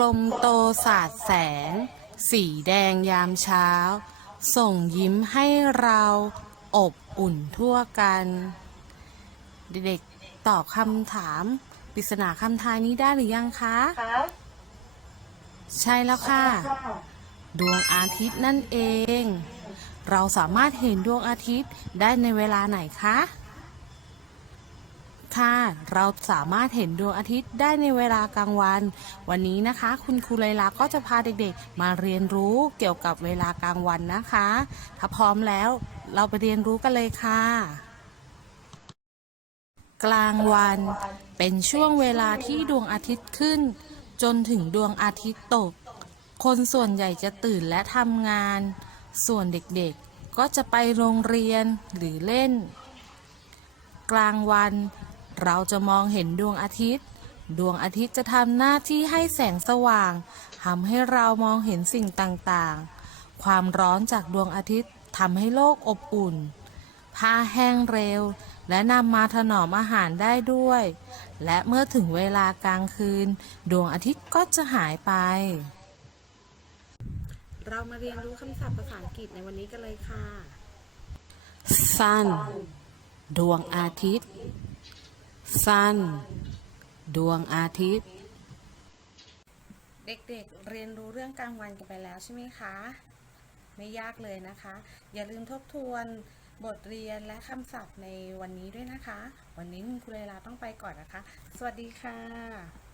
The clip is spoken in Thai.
ลมโตสาดแสง สีแดงยามเช้า ส่งยิ้มให้เราอบอุ่นทั่วกัน เด็กๆตอบคำถามปริศนาคำทายนี้ได้หรือยังคะครับใช่แล้วค่ะ ดวงอาทิตย์นั่นเอง เราสามารถเห็นดวงอาทิตย์ได้ในเวลาไหนคะ ค่ะ เราสามารถเห็นดวงอาทิตย์ได้ในเวลากลางวัน วันนี้นะคะ คุณครูไลลาก็จะพาเด็กๆ มาเรียนรู้เกี่ยวกับเวลากลางวันนะคะ ถ้าพร้อมแล้วเราไปเรียนรู้กันเลยค่ะ กลางวัน เป็นช่วงเวลาที่ดวงอาทิตย์ขึ้น จนถึงดวงอาทิตย์ตก คนส่วนใหญ่จะตื่นและทำงาน ส่วนเด็กๆก็จะไปโรงเรียนหรือเล่น กลางวัน เราจะมองเห็นดวงอาทิตย์ ดวงอาทิตย์จะทำหน้าที่ให้แสงสว่างทำให้เรามองเห็นสิ่งต่างๆ ความร้อนจากดวงอาทิตย์ทำให้โลกอบอุ่น ผ้าแห้งเร็ว และนำมาถนอมอาหารได้ด้วย และเมื่อถึงเวลากลางคืน ดวงอาทิตย์ก็จะหายไป เรามาเรียนรู้คำศัพท์ภาษาอังกฤษในวันนี้กันเลยค่ะ sun ดวงอาทิตย์ สั้นดวงอาทิตย์ เด็กๆเรียนรู้เรื่องกลางวันกันไปแล้วใช่ไหมคะ ไม่ยากเลยนะคะ อย่าลืมทบทวนบทเรียนและคำศัพท์ในวันนี้ด้วยนะคะ วันนี้คุณครูเลลาต้องไปก่อนนะคะ สวัสดีค่ะ